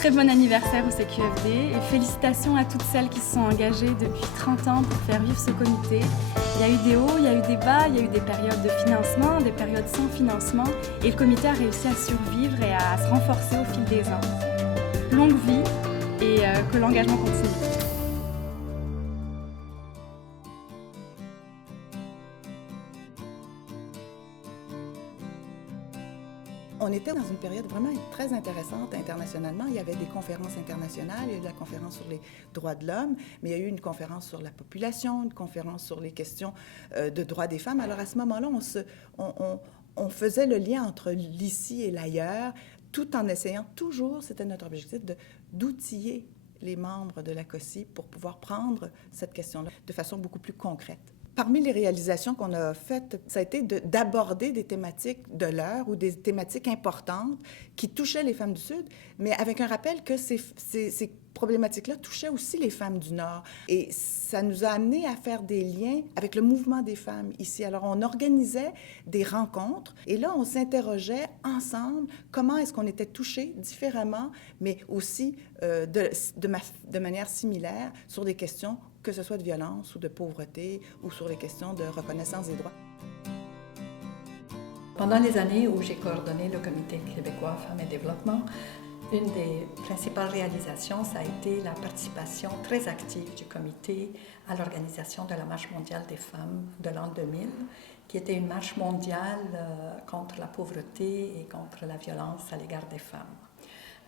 Très bon anniversaire au CQFD et félicitations à toutes celles qui se sont engagées depuis 30 ans pour faire vivre ce comité. Il y a eu des hauts, il y a eu des bas, il y a eu des périodes de financement, des périodes sans financement et le comité a réussi à survivre et à se renforcer au fil des ans. Longue vie et que l'engagement continue. On était dans une période vraiment très intéressante internationalement. Il y avait des conférences internationales, il y a eu la conférence sur les droits de l'homme, mais il y a eu une conférence sur la population, une conférence sur les questions de droits des femmes. Alors à ce moment-là, on faisait le lien entre l'ici et l'ailleurs, tout en essayant toujours, c'était notre objectif, d'outiller les membres de la COSI pour pouvoir prendre cette question-là de façon beaucoup plus concrète. Parmi les réalisations qu'on a faites, ça a été d'aborder des thématiques de l'heure ou des thématiques importantes qui touchaient les femmes du Sud, mais avec un rappel que ces problématiques-là touchaient aussi les femmes du Nord. Et ça nous a amené à faire des liens avec le mouvement des femmes ici. Alors, on organisait des rencontres et là, on s'interrogeait ensemble comment est-ce qu'on était touchés différemment, mais aussi de manière similaire sur des questions que ce soit de violence ou de pauvreté ou sur les questions de reconnaissance des droits. Pendant les années où j'ai coordonné le Comité québécois Femmes et Développement, une des principales réalisations, ça a été la participation très active du comité à l'organisation de la Marche mondiale des femmes de l'an 2000, qui était une marche mondiale contre la pauvreté et contre la violence à l'égard des femmes.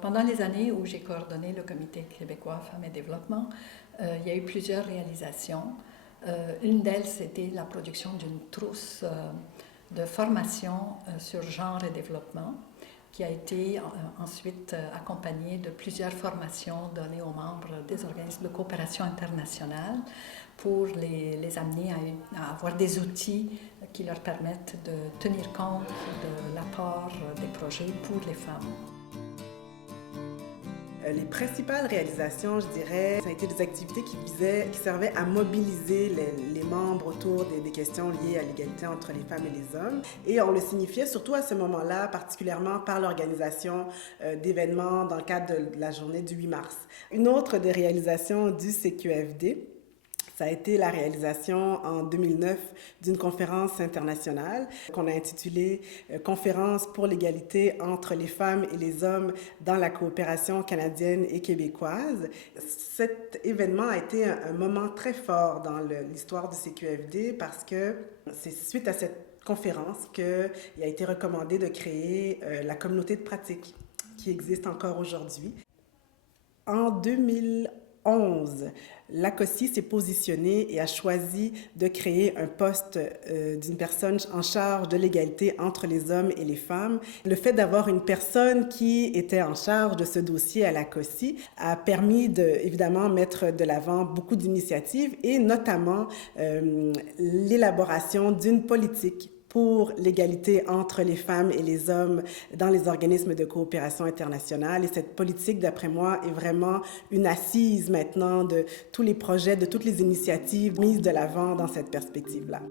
Pendant les années où j'ai coordonné le Comité québécois Femmes et Développement, il y a eu plusieurs réalisations. Une d'elles, c'était la production d'une trousse de formation sur genre et développement, qui a été ensuite accompagnée de plusieurs formations données aux membres des organismes de coopération internationale pour les amener à avoir des outils qui leur permettent de tenir compte de l'apport des projets pour les femmes. Les principales réalisations, je dirais, ça a été des activités qui servaient à mobiliser les membres autour des questions liées à l'égalité entre les femmes et les hommes. Et on le signifiait surtout à ce moment-là, particulièrement par l'organisation d'événements dans le cadre de la journée du 8 mars. Une autre des réalisations du CQFD, ça a été la réalisation en 2009 d'une conférence internationale qu'on a intitulée « Conférence pour l'égalité entre les femmes et les hommes dans la coopération canadienne et québécoise ». Cet événement a été un moment très fort dans l'histoire du CQFD parce que c'est suite à cette conférence qu'il a été recommandé de créer la communauté de pratique qui existe encore aujourd'hui. En 2011, la COSI s'est positionnée et a choisi de créer un poste d'une personne en charge de l'égalité entre les hommes et les femmes. Le fait d'avoir une personne qui était en charge de ce dossier à la COSI a permis évidemment mettre de l'avant beaucoup d'initiatives et notamment l'élaboration d'une politique pour l'égalité entre les femmes et les hommes dans les organismes de coopération internationale. Et cette politique, d'après moi, est vraiment une assise maintenant de tous les projets, de toutes les initiatives mises de l'avant dans cette perspective-là.